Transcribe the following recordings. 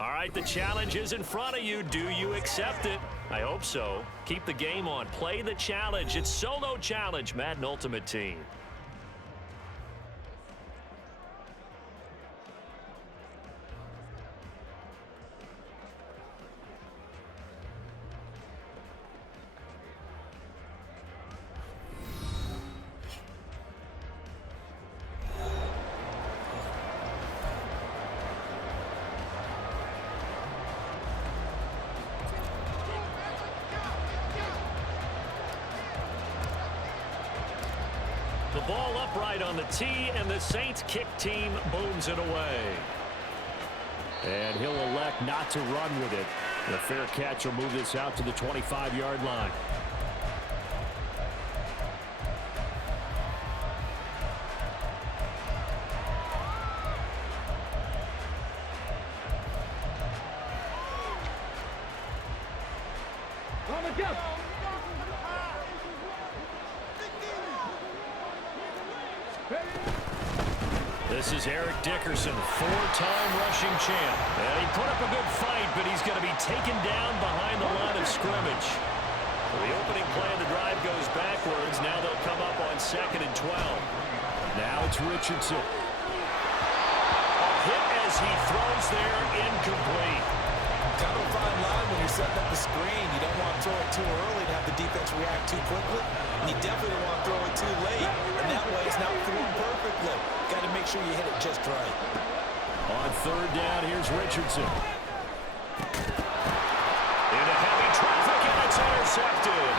All right, the challenge is in front of you. Do you accept it? I hope so. Keep the game on. Play the challenge. It's solo challenge, Madden Ultimate Team. The ball upright on the tee, and the Saints kick team booms it away. And he'll elect not to run with it. The fair catch will move this out to the 25-yard line. This is Eric Dickerson, four-time rushing champ. And he put up a good fight, but he's going to be taken down behind the line of scrimmage. Well, the opening play of the drive goes backwards. Now they'll come up on 2nd and 12. Now it's Richardson. A hit as he throws there, incomplete. Kind of a fine line when you're setting up the screen. You don't want to throw it too early and have the defense react too quickly. And you definitely don't want to throw it too late. And that way it's not thrown perfectly. Got to make sure you hit it just right. On 3rd down, here's Richardson. Into heavy traffic, and it's intercepted.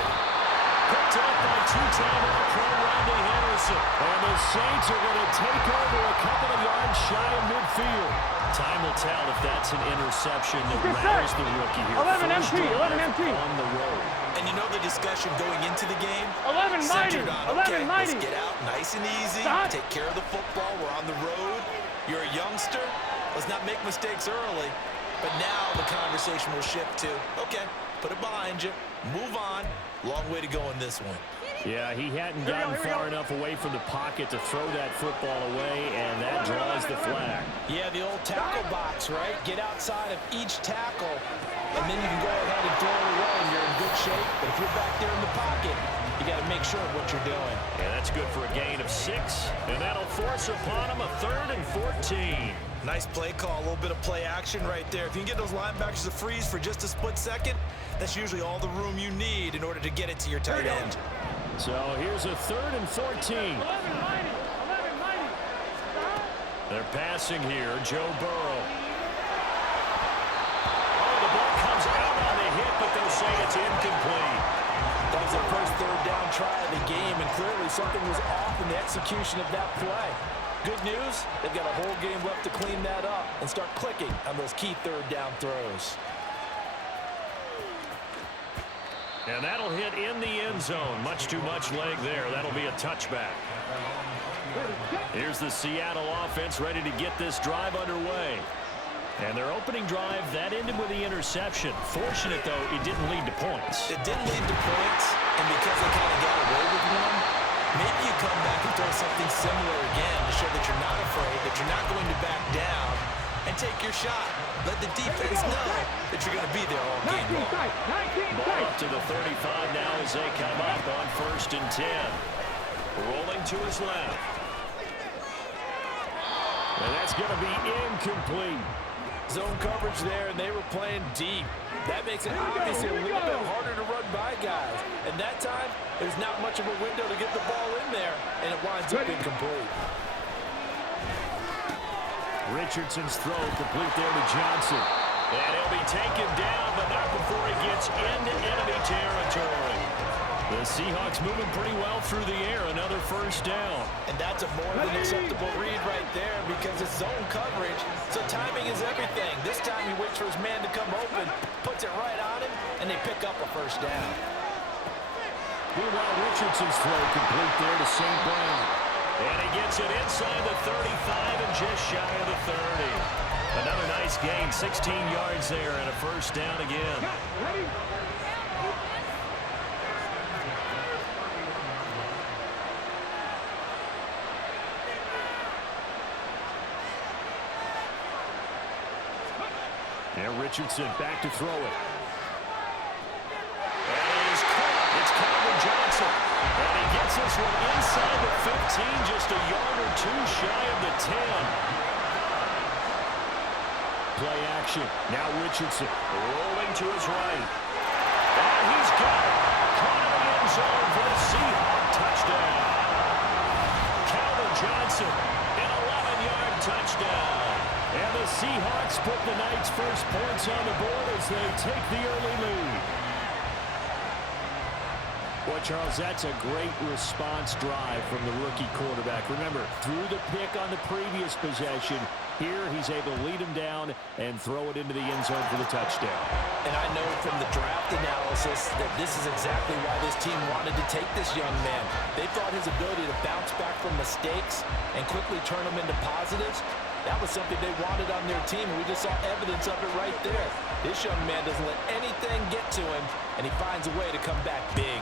Picked up by two-time All-Pro Randy Henderson. And the Saints are going to take over a couple of yards shy of midfield. Time will tell if that's an interception that rattles the rookie here. 11 MT, 11 MT. On the road. And you know the discussion going into the game? 11 mighty, Centered on, 11 okay, mighty. let's get out nice and easy. Stop. Take care of the football. We're on the road. You're a youngster. Let's not make mistakes early. But now the conversation will shift to, okay, put it behind you. Move on. Long way to go in this one. Yeah, he hadn't gotten far enough away from the pocket to throw that football away, and that draws the flag. Yeah, the old tackle box, right? Get outside of each tackle, and then you can go ahead and throw it away, and you're in good shape. But if you're back there in the pocket, you got to make sure of what you're doing. Yeah, that's good for a gain of 6, and that'll force upon him a 3rd and 14. Nice play call, a little bit of play action right there. If you can get those linebackers to freeze for just a split second, that's usually all the room you need in order to get it to your tight end. So here's a 3rd and 14. They're passing here, Joe Burrow. Oh, the ball comes out on the hit, but they'll say it's incomplete. That was their first 3rd down try of the game, and clearly something was off in the execution of that play. Good news, they've got a whole game left to clean that up and start clicking on those key 3rd down throws. And that'll hit in the end zone. Much too much leg there. That'll be a touchback. Here's the Seattle offense ready to get this drive underway. And their opening drive, that ended with the interception. Fortunate, though, it didn't lead to points. It didn't lead to points, and because they kind of got away with one, maybe you come back and throw something similar again to show that you're not afraid, that you're not going to back down, and take your shot. Let the defense know that you're going to be there all game long. Ball up to the 35 now as they come up on 1st and 10. Rolling to his left. And that's going to be incomplete. Zone coverage there, and they were playing deep. That makes it obviously a little bit harder to run by guys. And that time, there's not much of a window to get the ball in there, and it winds up incomplete. Richardson's throw complete there to Johnson. And he'll be taken down, but not before he gets into enemy territory. The Seahawks moving pretty well through the air. Another 1st down. And that's a more than acceptable read right there because it's zone coverage, so timing is everything. This time he waits for his man to come open, puts it right on him, and they pick up a 1st down. Meanwhile, Richardson's throw complete there to St. Brown. And he gets it inside the 35 and just shy of the 30. Another nice gain, 16 yards there and a 1st down again. And Richardson back to throw it. And it is caught. It's Calvin Johnson. And he gets this one inside the 15, just a yard or two shy of the 10. Play action. Now Richardson rolling to his right. And he's got it. Caught in the end zone for the Seahawks touchdown. Calvin Johnson, an 11-yard touchdown. And the Seahawks put the night's first points on the board as they take the early lead. Well, Charles, that's a great response drive from the rookie quarterback. Remember, threw the pick on the previous possession. Here, he's able to lead him down and throw it into the end zone for the touchdown. And I know from the draft analysis that this is exactly why this team wanted to take this young man. They thought his ability to bounce back from mistakes and quickly turn them into positives, that was something they wanted on their team, and we just saw evidence of it right there. This young man doesn't let anything get to him, and he finds a way to come back big.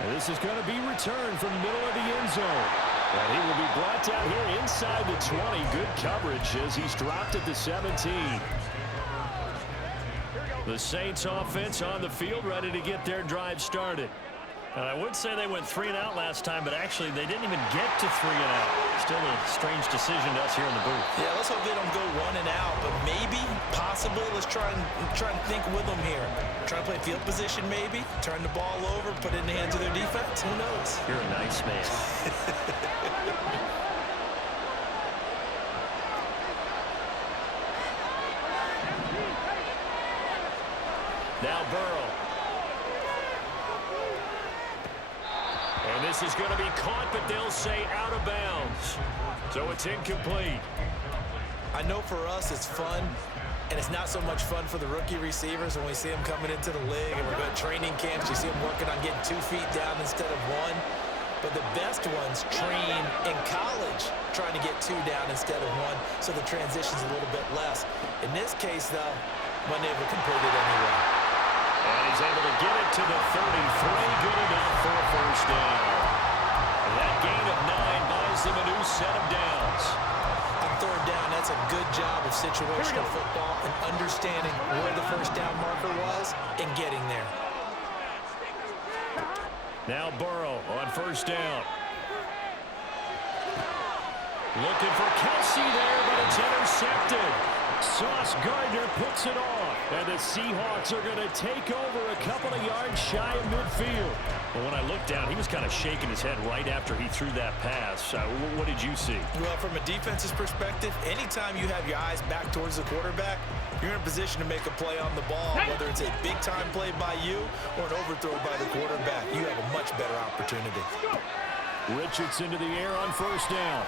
And this is going to be returned from the middle of the end zone. And he will be brought down here inside the 20. Good coverage as he's dropped at the 17. The Saints offense on the field, ready to get their drive started. And I would say they went 3 and out last time, but actually they didn't even get to 3 and out. Still a strange decision to us here in the booth. Yeah, let's hope they don't go 1 and out, but maybe, possibly, let's try and think with them here. Try to play field position maybe, turn the ball over, put it in the hands of their defense. Who knows? You're a nice man. Now Burrow. And this is going to be caught, but they'll say out of bounds. So it's incomplete. I know for us it's fun, and it's not so much fun for the rookie receivers when we see them coming into the league and we're going to training camps. You see them working on getting 2 feet down instead of 1. But the best ones train in college trying to get 2 down instead of 1, so the transition's a little bit less. In this case, though, wasn't able to complete it anyway. And he's able to get it to the 33. Good enough for a first down. That gain of 9 buys them a new set of downs. On 3rd down, that's a good job of situational football and understanding where the first down marker was and getting there. Now Burrow on 1st down. Looking for Kelsey there, but it's intercepted. Sauce Gardner picks it off. And the Seahawks are going to take over a couple of yards shy of midfield. But when I looked down, he was kind of shaking his head right after he threw that pass. What did you see? Well, from a defense's perspective, anytime you have your eyes back towards the quarterback, you're in a position to make a play on the ball, whether it's a big-time play by you or an overthrow by the quarterback. You have a much better opportunity. Richardson to the air on 1st down.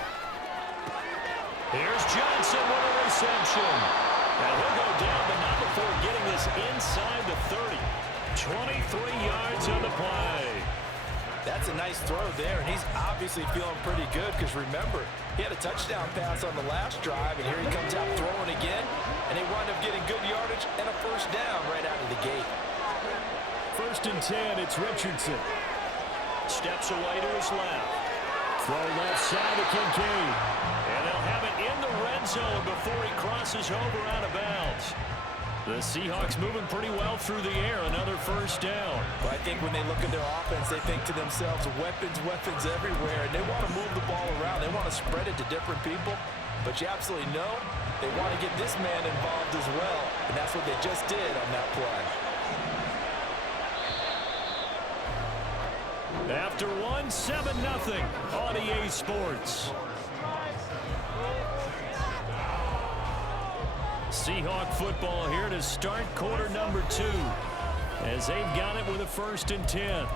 Here's Johnson with a reception. And he'll go down, but not before getting this inside the 30. 23 yards on the play. That's a nice throw there, and he's obviously feeling pretty good because, remember, he had a touchdown pass on the last drive, and here he comes out throwing again, and they wind up getting good yardage and a first down right out of the gate. 1st and 10, it's Richardson. Steps away to his left. Throw left side to Kincaid. And they'll have it in the red zone before he crosses over out of bounds. The Seahawks moving pretty well through the air. Another first down. But I think when they look at their offense, they think to themselves, weapons, weapons everywhere. And they want to move the ball around. They want to spread it to different people. But you absolutely know they want to get this man involved as well. And that's what they just did on that play. After 1, 7-0 on EA Sports. Seahawk football here to start quarter number 2 as they've got it with a 1st and 10.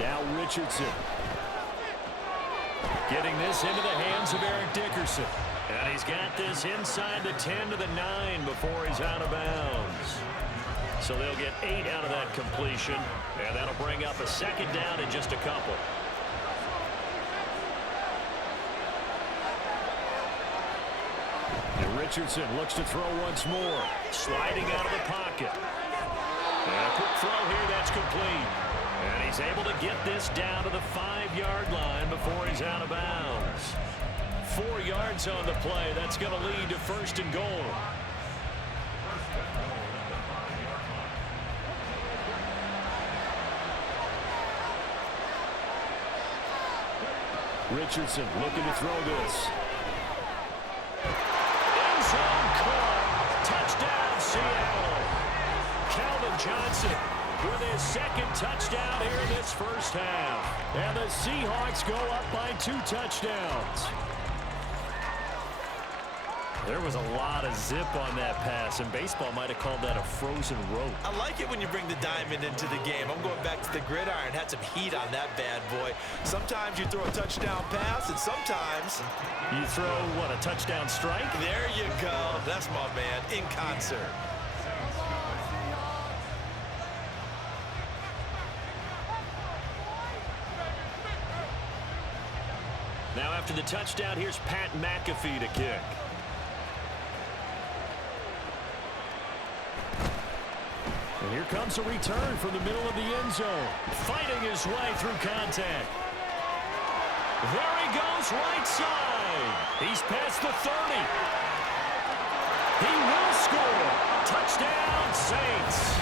Now Richardson. Getting this into the hands of Eric Dickerson. And he's got this inside the 10 to the 9 before he's out of bounds. So they'll get 8 out of that completion, and that'll bring up a second down in just a couple. And Richardson looks to throw once more. Sliding out of the pocket. And a quick throw here, that's complete. And he's able to get this down to the 5-yard line before he's out of bounds. 4 yards on the play. That's going to lead to 1st and goal. Richardson looking to throw this. End zone caught. Touchdown, Seattle. Calvin Johnson with his 2nd touchdown here in this first half. And the Seahawks go up by 2 touchdowns. There was a lot of zip on that pass, and baseball might have called that a frozen rope. I like it when you bring the diamond into the game. I'm going back to the gridiron. Had some heat on that bad boy. Sometimes you throw a touchdown pass, and sometimes you throw, what, a touchdown strike? There you go. That's my man, in concert. Now after the touchdown, here's Pat McAfee to kick. And here comes a return from the middle of the end zone. Fighting his way through contact. There he goes, right side. He's past the 30. He will score. Touchdown, Saints.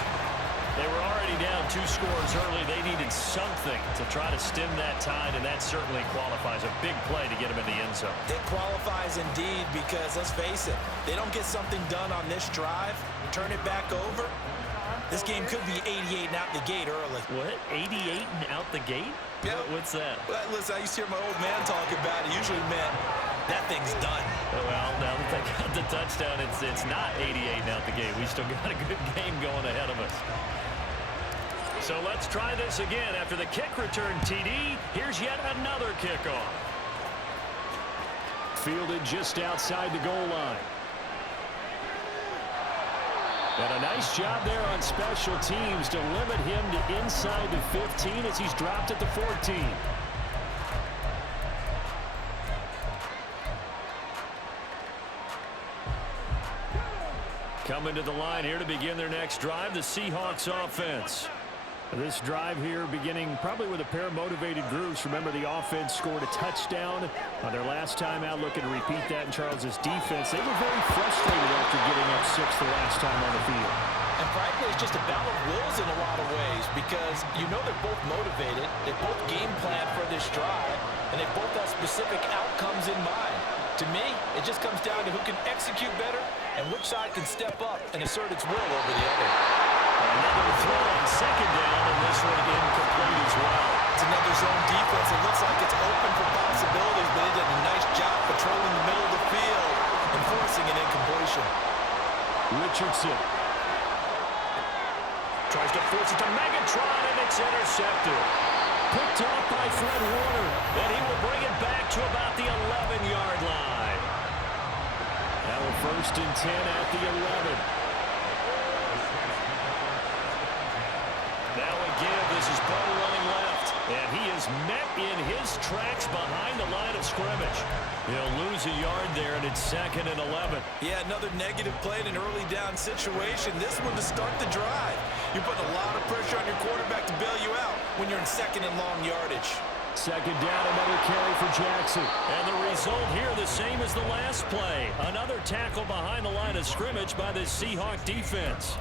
They were already down 2 scores early. They needed something to try to stem that tide, and that certainly qualifies. A big play to get him in the end zone. It qualifies indeed because, let's face it, they don't get something done on this drive, turn it back over. This game could be 88 and out the gate early. What? 88 and out the gate? Yeah. What's that? Well, listen, I used to hear my old man talk about it. Usually meant that thing's done. Well, now that they got the touchdown, it's not 88 and out the gate. We still got a good game going ahead of us. So let's try this again. After the kick return TD, here's yet another kickoff. Fielded just outside the goal line. And a nice job there on special teams to limit him to inside the 15 as he's dropped at the 14. Coming to the line here to begin their next drive, the Seahawks offense. This drive here beginning probably with a pair of motivated groups. Remember, the offense scored a touchdown on their last time out, looking to repeat that in Charles's defense. They were very frustrated after getting up 6 the last time on the field. And frankly, it's just a battle of wills in a lot of ways because you know they're both motivated, they both game plan for this drive, and they both have specific outcomes in mind. To me, it just comes down to who can execute better and which side can step up and assert its will over the other. Another throw on 2nd down, and this one incomplete as well. It's another zone defense. It looks like it's open for possibilities, but they did a nice job patrolling the middle of the field and forcing an incompletion. Richardson tries to force it to Megatron, and it's intercepted. Picked off by Fred Warner, and he will bring it back to about the 11-yard line. Now a 1st and 10 at the 11. Now again, this is Burrow running left, and he is met in his tracks behind the line of scrimmage. He'll lose a yard there, and it's 2nd and 11. Yeah, another negative play in an early down situation. This one to start the drive. You're putting a lot of pressure on your quarterback to bail you out when you're in 2nd and long yardage. 2nd down, another carry for Jackson. And the result here the same as the last play. Another tackle behind the line of scrimmage by the Seahawk defense.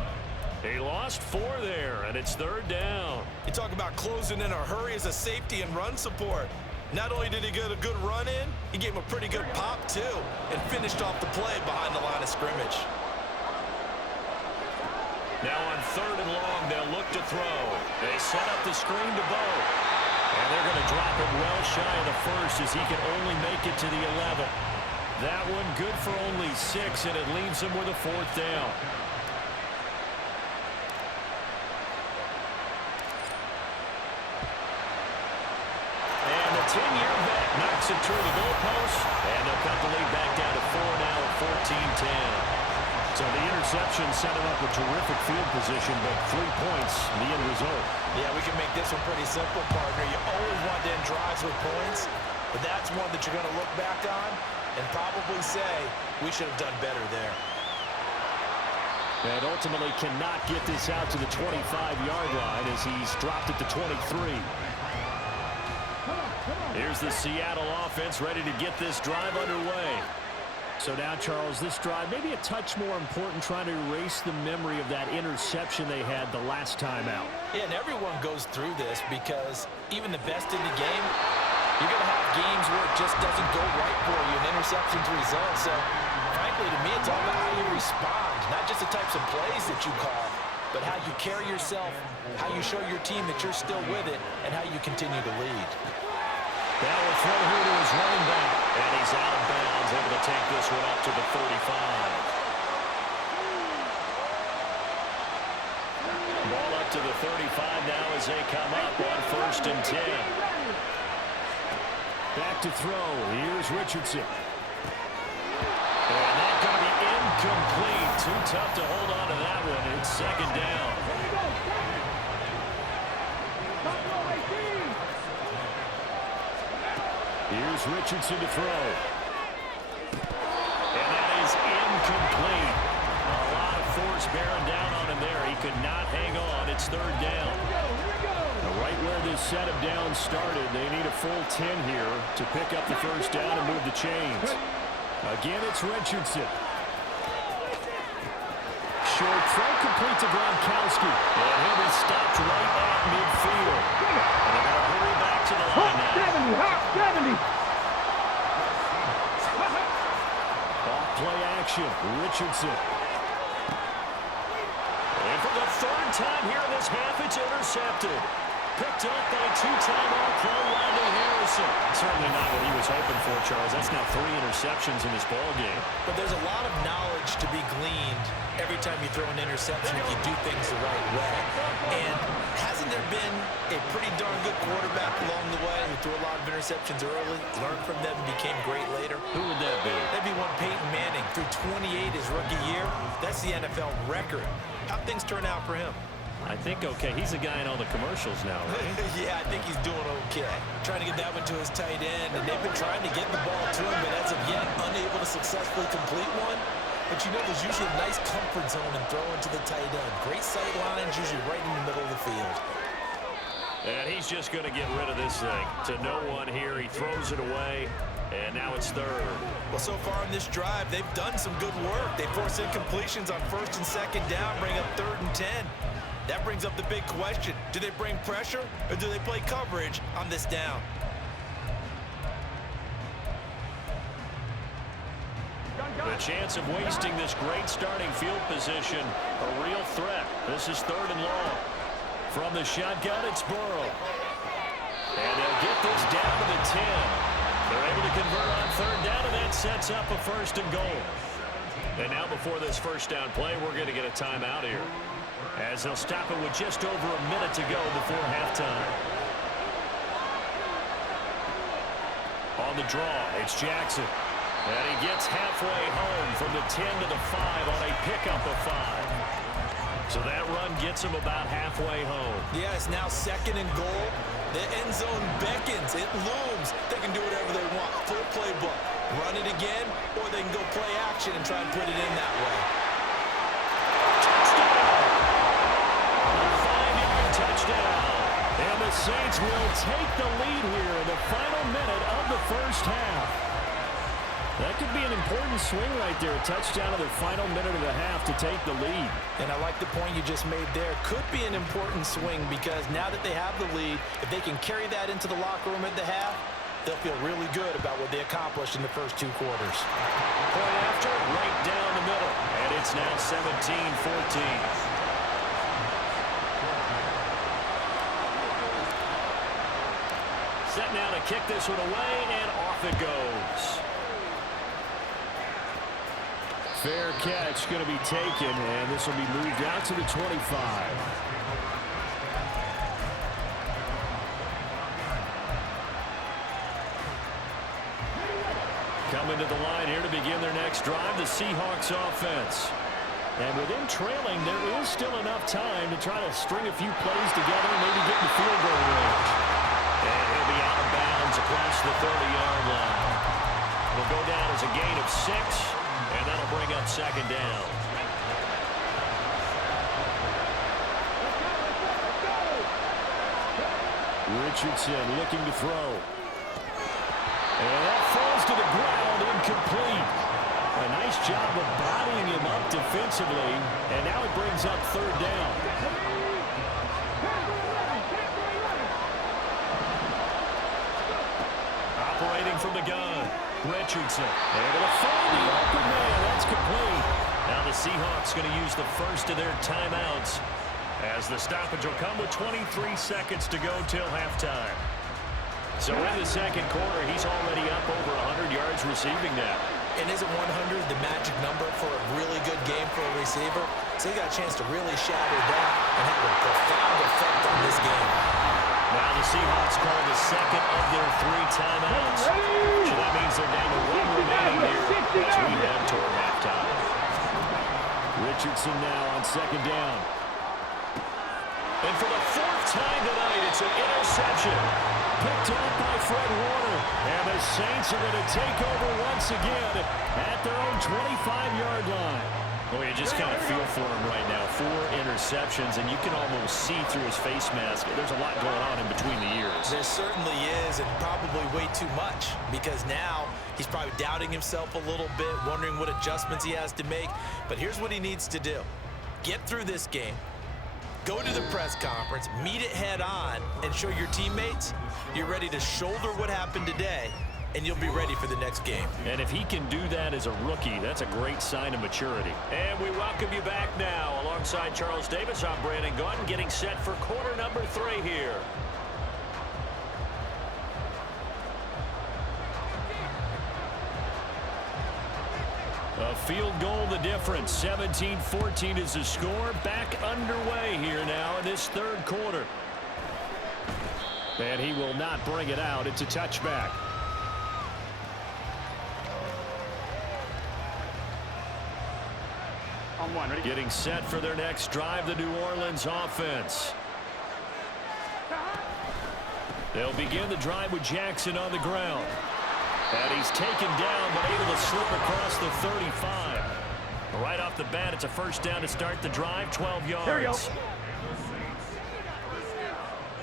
He lost 4 there, and it's 3rd down. You talk about closing in a hurry as a safety and run support. Not only did he get a good run in, he gave him a pretty good pop, too, and finished off the play behind the line of scrimmage. Now on 3rd and long, they'll look to throw. They set up the screen to Bo. And they're going to drop it well shy of the 1st as he can only make it to the 11. That one good for only 6, and it leaves him with a 4th down. And the 10-year vet knocks it through the goalpost, and they'll cut the lead back down to 4 now at 14-10. So the interception set him up a terrific field position, but 3 points, the end result. Yeah, we can make this one pretty simple, partner. You always want to end drives with points, but that's one that you're going to look back on and probably say, we should have done better there. And ultimately cannot get this out to the 25-yard line as he's dropped it to 23. Here's the Seattle offense ready to get this drive underway. So now, Charles, this drive maybe a touch more important, trying to erase the memory of that interception they had the last time out. Yeah, and everyone goes through this because even the best in the game, you're going to have games where it just doesn't go right for you, and interceptions result. So, frankly, to me, it's all about how you respond, not just the types of plays that you call, but how you carry yourself, how you show your team that you're still with it, and how you continue to lead. That will throw here to his running back. And he's out of bounds, able to take this one up to the 35. Ball up to the 35 now as they come up on 1st and 10. Back to throw. Here's Richardson. And that's going to be incomplete. Too tough to hold on to that one. It's 2nd down. Here's Richardson to throw. And that is incomplete. A lot of force bearing down on him there. He could not hang on. It's 3rd down. Right where this set of downs started, they need a full 10 here to pick up the 1st down and move the chains. Again, it's Richardson. Short throw complete to Gronkowski. And he'll be stopped right at midfield. And they're going to hurry back to the line now. 70. Off play action. Richardson. And for the 3rd time here in this half, it's intercepted. Picked up by 2-time All-Pro Ronnie Harrison. Certainly not what he was hoping for, Charles. That's now 3 interceptions in this ballgame. But there's a lot of knowledge to be gleaned every time you throw an interception if you do things the right way. And hasn't there been a pretty darn good quarterback along the way who threw a lot of interceptions early, learned from them, and became great later? Who would that be? That'd be one Peyton Manning. Threw 28 his rookie year. That's the NFL record. How'd things turn out for him? I think okay. He's a guy in all the commercials now, right? Yeah, I think he's doing okay. Trying to get that one to his tight end, and they've been trying to get the ball to him, but as of yet, unable to successfully complete one. But you know, there's usually a nice comfort zone in throwing to the tight end. Great sight lines, usually right in the middle of the field. And he's just going to get rid of this thing. To no one here. He throws it away, and now it's 3rd. Well, so far in this drive, they've done some good work. They force incompletions on 1st and 2nd down, bring up 3rd and 10. That brings up the big question. Do they bring pressure or do they play coverage on this down? The chance of wasting this great starting field position, a real threat. This is 3rd and long. From the shotgun, it's Burrow. And they'll get this down to the 10. They're able to convert on 3rd down, and that sets up a 1st and goal. And now before this 1st down play, we're going to get a timeout here, as they'll stop it with just over a minute to go before halftime. On the draw, it's Jackson. And he gets halfway home from the 10 to the 5 on a pickup of 5. So that run gets him about halfway home. Yeah, it's now 2nd and goal. The end zone beckons. It looms. They can do whatever they want. Full playbook. Run it again, or they can go play action and try and put it in that way. Touchdown. And the Saints will take the lead here in the final minute of the 1st half. That could be an important swing right there. A touchdown in the final minute of the half to take the lead. And I like the point you just made there. Could be an important swing because now that they have the lead, if they can carry that into the locker room at the half, they'll feel really good about what they accomplished in the first 2 quarters. Point after, right down the middle. And it's now 17-14. Set now to kick this one away, and off it goes. Fair catch going to be taken, and this will be moved out to the 25. Coming to the line here to begin their next drive, the Seahawks offense. And with him trailing, there is still enough time to try to string a few plays together and maybe get in the field goal range. And he'll be out of bounds across the 30-yard line. It'll go down as a gain of 6, and that'll bring up second down. Richardson looking to throw. And that falls to the ground, incomplete. A nice job of bodying him up defensively, and now it brings up third down. Operating from the gun, Richardson. Able to find the open man. That's complete. Now the Seahawks going to use the first of their timeouts, as the stoppage will come with 23 seconds to go till halftime. So in the second quarter, he's already up over 100 yards receiving now. And isn't 100 the magic number for a really good game for a receiver? So he got a chance to really shatter that and have a profound effect on this game. Now the Seahawks call the second of their 3 timeouts. So that means they're down to 1 remaining here as we head toward halftime. Richardson now on second down. And for the 4th time tonight, it's an interception. Picked up by Fred Warner. And the Saints are going to take over once again at their own 25-yard line. Well, you just kind of feel for him right now. 4 interceptions, and you can almost see through his face mask. There's a lot going on in between the ears. There certainly is, and probably way too much, because now he's probably doubting himself a little bit, wondering what adjustments he has to make. But here's what he needs to do. Get through this game. Go to the press conference, meet it head on, and show your teammates you're ready to shoulder what happened today, and you'll be ready for the next game. And if he can do that as a rookie, that's a great sign of maturity. And we welcome you back now. Alongside Charles Davis, I'm Brandon Gunn, getting set for quarter number 3 here. A field goal the difference. 17-14 is the score. Back underway here now in this third quarter. And he will not bring it out. It's a touchback. On one, ready? Getting set for their next drive, the New Orleans offense. They'll begin the drive with Jackson on the ground. And he's taken down, but able to slip across the 35. Right off the bat, it's a first down to start the drive, 12 yards. Here we go.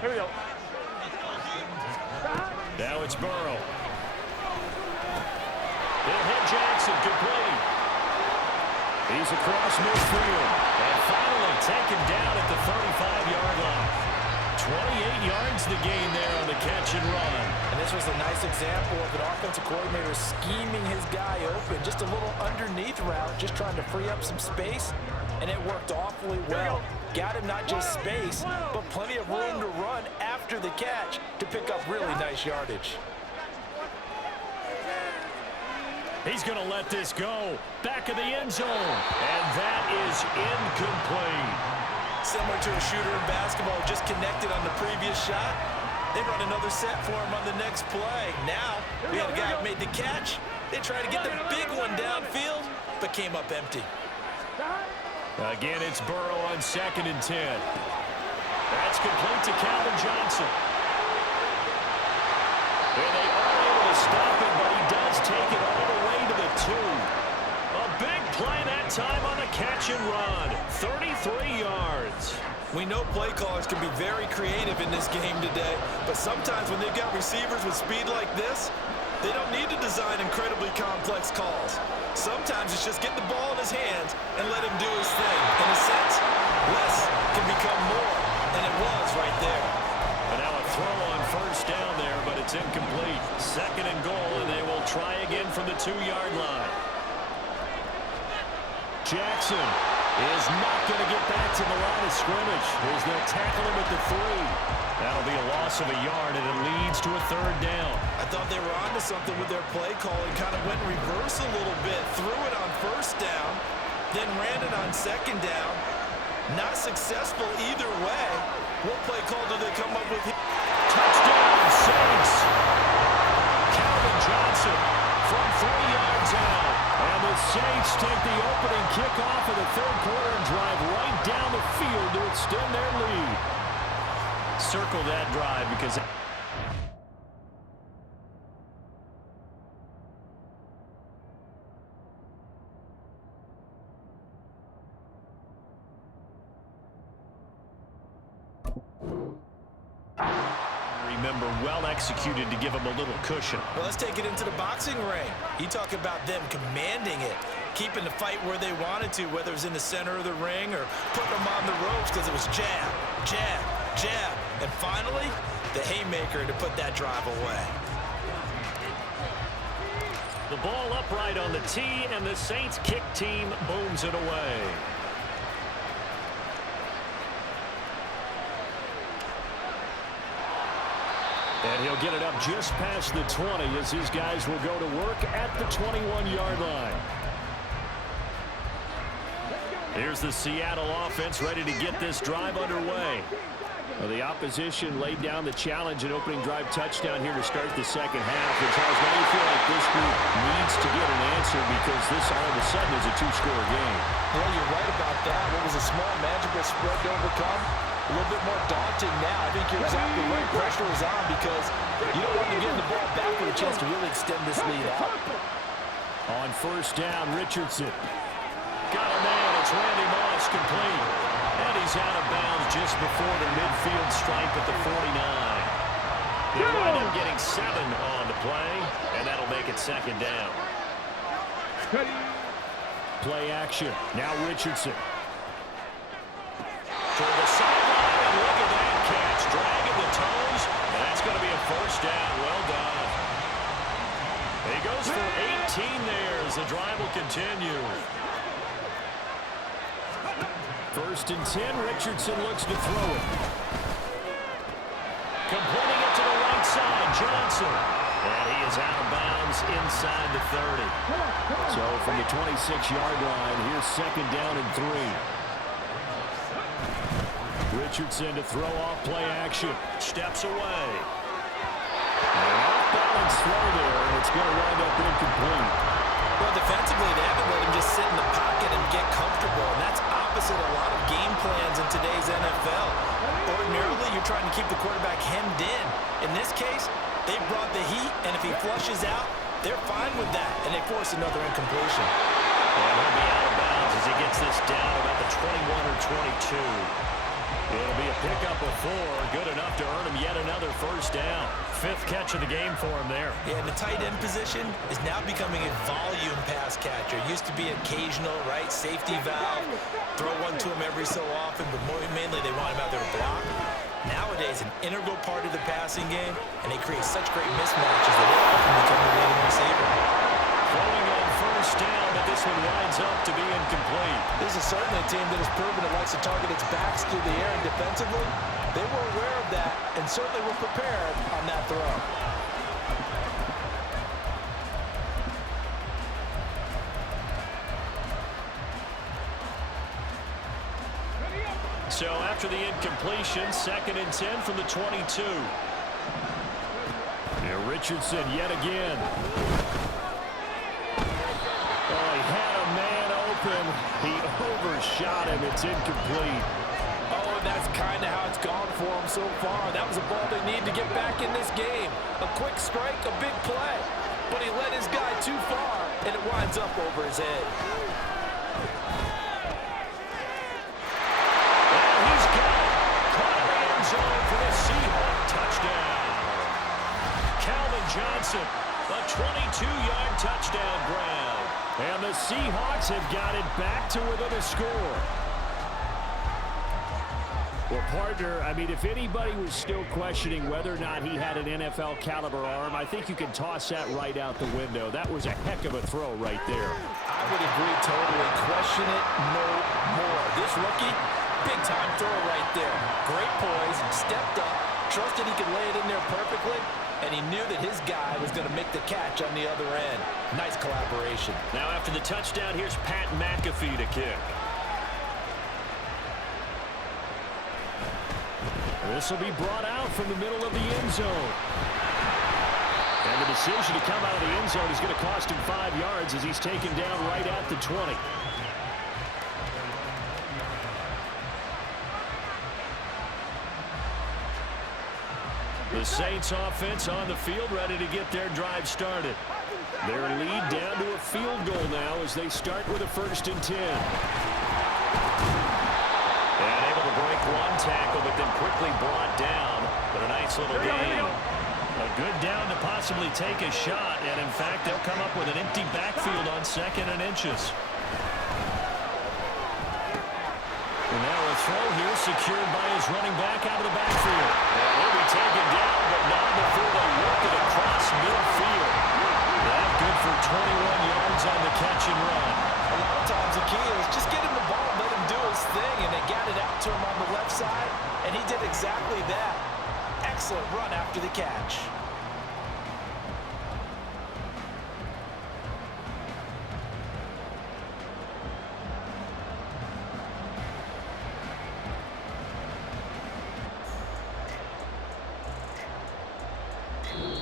Here we go. Now it's Burrow. He'll hit Jackson, complete. He's across midfield. And finally taken down at the 35-yard line. 28 yards the gain there on the catch and run. And this was a nice example of an offensive coordinator scheming his guy open. Just a little underneath route, just trying to free up some space. And it worked awfully well. Got him not just space, but plenty of room to run after the catch to pick up really nice yardage. He's going to let this go. Back of the end zone. And that is incomplete. Similar to a shooter in basketball, just connected on the previous shot. They run another set for him on the next play. Now, we had a guy who made the catch. They tried to get the big one downfield, but came up empty. Again, it's Burrow on 2nd and 10. That's complete to Calvin Johnson. And they are able to stop it, but he does take it all the way to the 2. A big play that time on the catch and run. 33 yards. We know play callers can be very creative in this game today, but sometimes when they've got receivers with speed like this, they don't need to design incredibly complex calls. Sometimes it's just get the ball in his hands and let him do his thing. In a sense, less can become more, and it was right there. And now a throw on first down there, but it's incomplete. 2nd and goal, and they will try again from the 2-yard line. Jackson is not going to get back to the line of scrimmage as they'll tackle him at the 3. That'll be a loss of a yard, and it leads to a 3rd down. I thought they were onto something with their play call and kind of went in reverse a little bit. Threw it on first down, then ran it on 2nd down. Not successful either way. What play call do they come up with here? Touchdown, Saints. Calvin Johnson from 3 yards out. And the Saints take the opening kickoff of the 3rd quarter. extend their lead. Circle that drive because remember, well executed to give him a little cushion. Well, let's take it into the boxing ring. You talk about them commanding it, keeping the fight where they wanted to, whether it was in the center of the ring or putting them on the ropes because it was jab, jab, jab. And finally, the haymaker to put that drive away. The ball upright on the tee, and the Saints kick team booms it away. And he'll get it up just past the 20 as these guys will go to work at the 21-yard line. Here's the Seattle offense ready to get this drive underway. Well, the opposition laid down the challenge and opening drive touchdown here to start the second half. And Charles, now you feel like this group needs to get an answer because this all of a sudden is a two-score game. Well, you're right about that. What was a small, manageable spread to overcome? A little bit more daunting now. I think you're exactly right. Pressure is on because you don't want to get the ball back with a chance to really extend this lead out. On first down, Richardson. Got a man. It's Randy Moss complete. And he's out of bounds just before the midfield stripe at the 49. They'll wind up getting 7 on the play, and that'll make it second down. Play action. Now Richardson. Toward the sideline, and look at that catch. Dragging the toes, and that's going to be a first down. Well done. He goes for 18 there as the drive will continue. First and 10, Richardson looks to throw it. Completing it to the right side, Johnson. And he is out of bounds inside the 30. So from the 26-yard line, here's second down and 3. Richardson to throw off play action. Steps away. An off-balance throw there, and it's going to wind up incomplete. Well, defensively, they haven't let him just sit in the pocket and get comfortable, and that's opposite a lot of game plans in today's NFL. Ordinarily, you're trying to keep the quarterback hemmed in. In this case, they brought the heat, and if he flushes out, they're fine with that, and they force another incompletion. And he'll be out of bounds as he gets this down about the 21 or 22. It'll be a pickup of 4, good enough to earn him yet another first down. 5th catch of the game for him there. Yeah, and the tight end position is now becoming a volume pass catcher. Used to be occasional, right, safety valve, throw one to him every so often, but mainly they want him out there to block. Nowadays, an integral part of the passing game, and they create such great mismatches that they often become the leading receiver. Throwing on first down, but this one winds up to be incomplete. This is certainly a team that has proven it likes to target its backs through the air, and defensively, they were aware of that and certainly were prepared on that throw. So after the incompletion, second and 10 from the 22. Here Richardson yet again. Oh, he had a man open. He overshot him. It's incomplete. Oh, and that's kind of how it's gone for him so far. That was a ball they need to get back in this game. A quick strike, a big play. But he led his guy too far, and it winds up over his head. And he's got it. Caught in the end zone for the Seahawk touchdown. Calvin Johnson, a 22-yard touchdown grab. And the Seahawks have got it back to within a score. Well, partner, I mean, if anybody was still questioning whether or not he had an NFL caliber arm, I think you can toss that right out the window. That was a heck of a throw right there. I would agree totally. Question it no more. This rookie, big-time throw right there. Great poise, stepped up, trusted he could lay it in there perfectly, and he knew that his guy was going to make the catch on the other end. Nice collaboration. Now after the touchdown, here's Pat McAfee to kick. This will be brought out from the middle of the end zone. And the decision to come out of the end zone is going to cost him 5 yards as he's taken down right at the 20. The Saints offense on the field, ready to get their drive started. Their lead down to a field goal now as they start with a 1st and 10. And able to break one tackle, but then quickly brought down. But a nice little gain. A good down to possibly take a shot, and in fact, they'll come up with an empty backfield on 2nd and inches. And now a throw here secured by his running back out of the backfield. And he'll be taken down, but not before they work it across midfield. That good for 21 yards on the catch and run. A lot of times the key is just get him the ball and let him do his thing, and they got it out to him on the left side, and he did exactly that. Excellent run after the catch.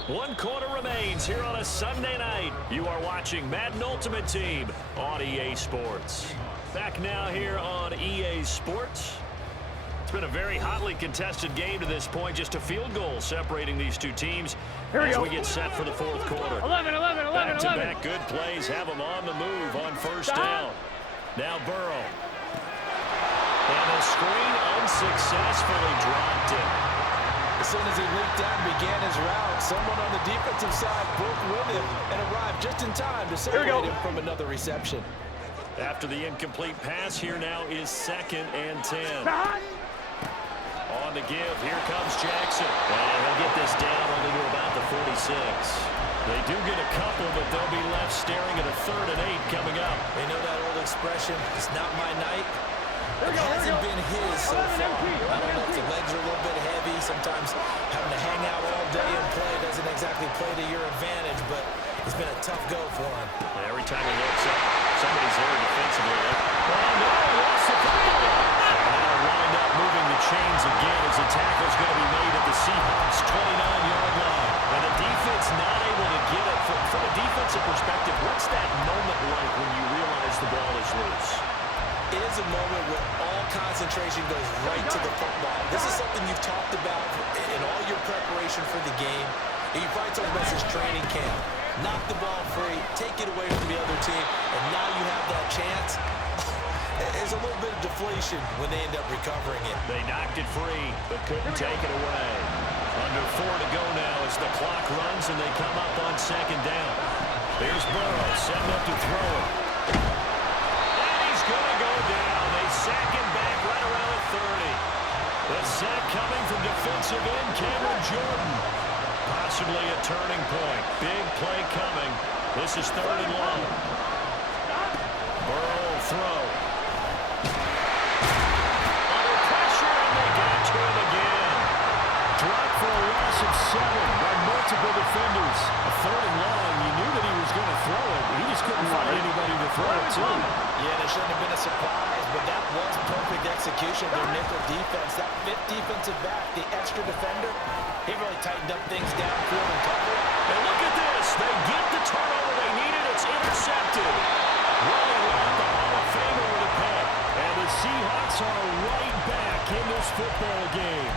One quarter remains here on a Sunday night. You are watching Madden Ultimate Team on EA Sports. Back now here on EA Sports. It's been a very hotly contested game to this point. Just a field goal separating these two teams as we get set for the 4th quarter. 11. Back-to-back good plays have them on the move on 1st down. Now Burrow. And a screen unsuccessfully dropped it. As soon as he leaped down and began his route, someone on the defensive side broke with him and arrived just in time to separate him from another reception. After the incomplete pass, here now is 2nd and 10. On the give, here comes Jackson. And he'll get this down only to about the 46. They do get a couple, but they'll be left staring at a 3rd and 8 coming up. They know that old expression, it's not my night. It hasn't been his so far. I don't know if the legs are a little bit heavy. Sometimes having to hang out all day and play doesn't exactly play to your advantage, but it's been a tough go for him. Every time he looks up, somebody's there defensively. Oh, no, lost the football. And now wind up moving the chains again as the tackle's going to be made at the Seahawks' 29-yard line. And the defense not able to get it. From a defensive perspective, what's that moment like when you realize the ball is loose? It is a moment where all concentration goes right to the football. This is something you've talked about in all your preparation for the game. And you probably talked about this training camp. Knock the ball free, take it away from the other team, and now you have that chance. There's a little bit of deflation when they end up recovering it. They knocked it free, but couldn't take it away. Under 4 to go now as the clock runs and they come up on 2nd down. Here's Burrow setting up to throw it. Going to go down. They sack him back right around the 30. The sack coming from defensive end Cameron Jordan. Possibly a turning point. Big play coming. This is 3rd and long. Burrow will throw. Under pressure, and they got to him again. Dropped for a loss of 7 by multiple defenders. A 3rd and long. You knew that he was going to throw it. He just couldn't find anybody to throw it to. Yeah, there shouldn't have been a surprise, but that was perfect execution of their nickel defense. That 5th defensive back, the extra defender, he really tightened up things downfield and covered. And look at this. They get the turnover they needed. It's intercepted. Running out the Hall of Famer with a pick. And the Seahawks are right back in this football game.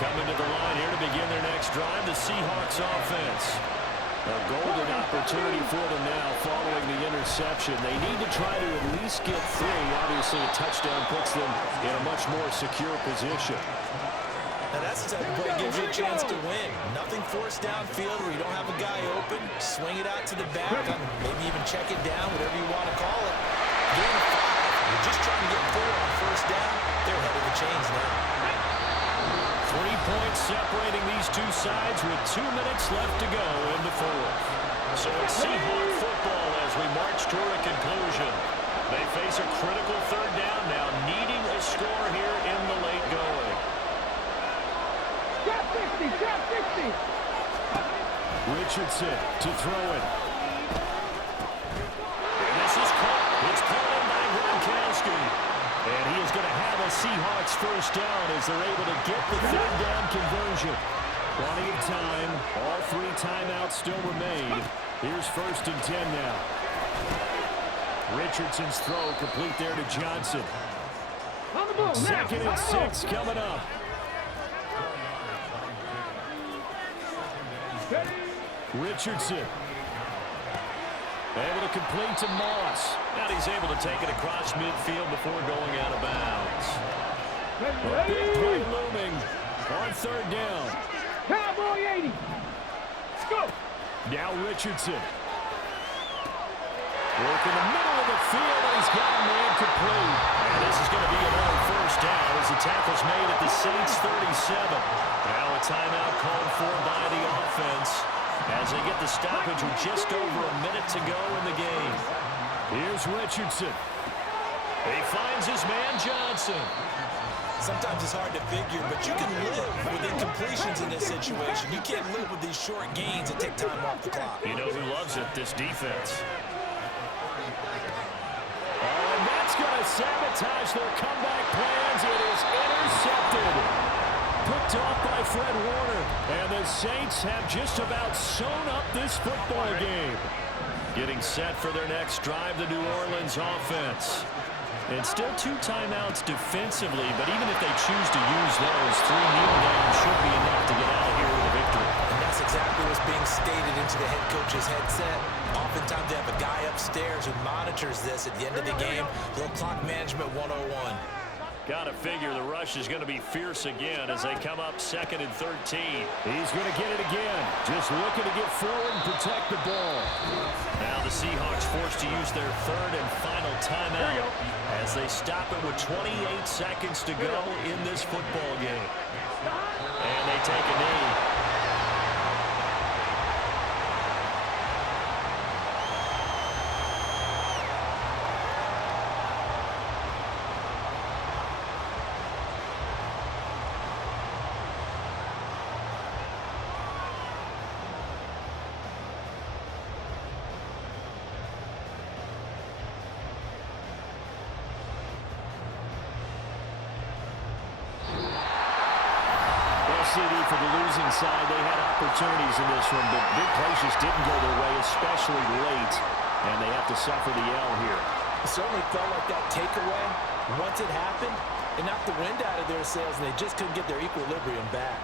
Coming to the line here to begin their next drive, the Seahawks offense. A golden opportunity for them now following the interception. They need to try to at least get 3. Obviously, a touchdown puts them in a much more secure position. Now that's the type of play that gives you a chance to win. Nothing forced downfield where you don't have a guy open. Swing it out to the back, maybe even check it down, whatever you want to call it. Gain of 5. You're just trying to get 4 on 1st down. They're ahead of the chains now. 3 points separating these two sides with 2 minutes left to go in the 4th. So it's Seahawk football as we march toward a conclusion. They face a critical 3rd down now, needing a score here in the late going. Drop 60. Richardson to throw it. And this is caught. It's caught in by Gronkowski. And he is going to have a Seahawks 1st down as they're able to get the 3rd down conversion. Plenty of time. All 3 timeouts still remain. Here's 1st and 10 now. Richardson's throw complete there to Johnson. Second and 6 coming up. Richardson. Able to complete to Moss. And he's able to take it across midfield before going out of bounds. A big play looming on third down. Cowboy 80. Let's go. Now Richardson. Work in the middle of the field, and he's got a man complete. And this is going to be another first down as the tackle's made at the Saints 37. Now a timeout called for by the offense as they get the stoppage with just over a minute to go in the game. Here's Richardson. He finds his man Johnson. Sometimes it's hard to figure, but you can live with incompletions in this situation. You can't live with these short gains that take time off the clock. You know who loves it? This defense. And that's going to sabotage their comeback plans. It is intercepted. Picked off by Fred Warner. And the Saints have just about sewn up this football game. Getting set for their next drive, the New Orleans offense. And still 2 timeouts defensively, but even if they choose to use those, 3 kneel downs should be enough to get out of here with a victory. And that's exactly what's being stated into the head coach's headset. Oftentimes they have a guy upstairs who monitors this at the end of the game. Little clock management 101. Got to figure the rush is going to be fierce again as they come up 2nd and 13. He's going to get it again. Just looking to get forward and protect the ball. Now the Seahawks forced to use their 3rd and final timeout as they stop it with 28 seconds to go in this football game. And they take a knee. CD for the losing side. They had opportunities in this one, but big plays just didn't go their way, especially late, and they have to suffer the L here. It certainly felt like that takeaway, once it happened, it knocked the wind out of their sails, and they just couldn't get their equilibrium back.